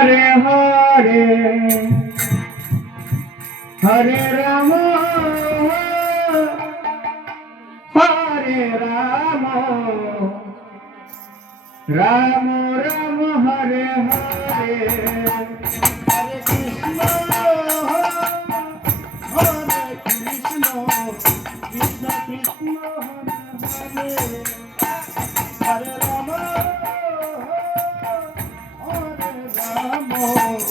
Hare Hare Hare Ram Hare Ram Ram Ram Hare Hare Hare Krishna Krishna Krishna Hare Hare Ram Ram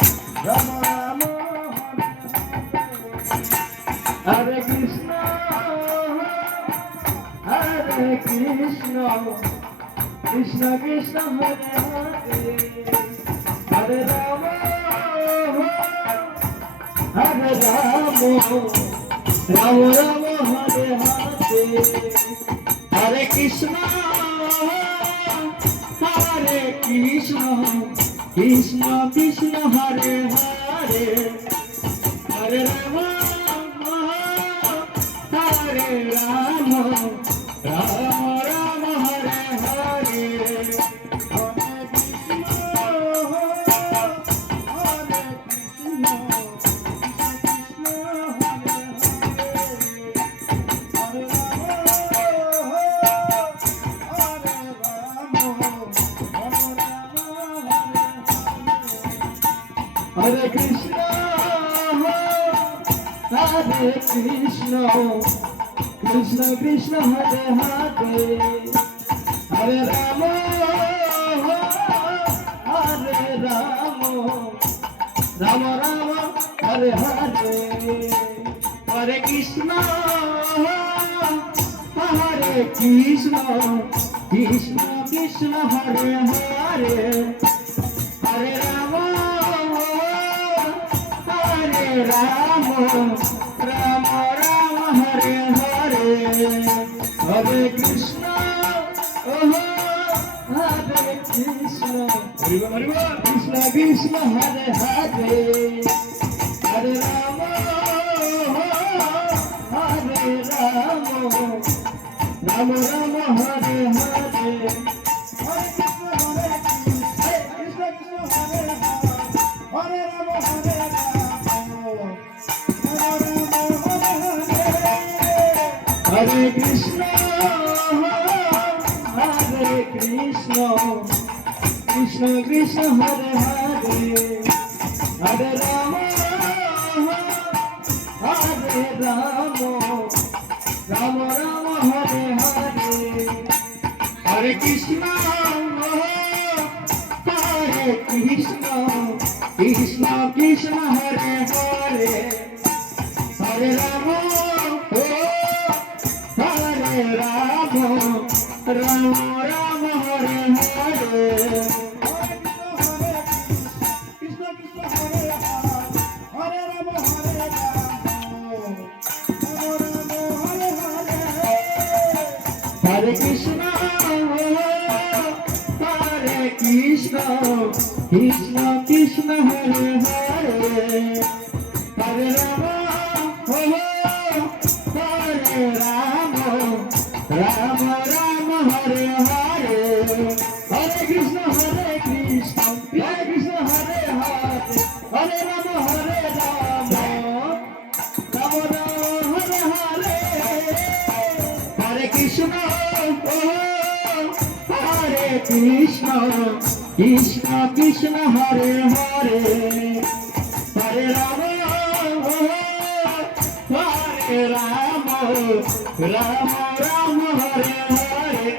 Ram Hare Krishna Krishna Krishna Hare Hare Hare Ram Ram Ram Hare Hare Hare Krishna Krishna Krishna Hare Hare Hare Ram Ram Ram Hare Hare Hare Krishna Krishna Krishna Hare Hare Hare Ram Ram Ram Hare Hare Hare Krishna Krishna Krishna Hare Hare Hare Ram Ram Ram Ram Hare Hare Hare Krishna Krishna Krishna Hare Hare Hare Ram Ram Ram Hare Hare Hare Krishna Krishna Krishna Hare Hare Hare Ram Ram Ram Hare Hare Hare Krishna Krishna Krishna Hare Hare Hare Ram Ram Ram Ram Hare Hare Krishna Krishna Hare Hare Ram Hare Hare Krishna Krishna Krishna Hare Hare Hare Ram Ram Ram Ram Hare Hare Hare Krishna Krishna Hare Hare Hare Ram Ram Ram Hare Hare Hare Krishna Krishna Krishna Hare Hare Hare Ram Ram Ram Hare Hare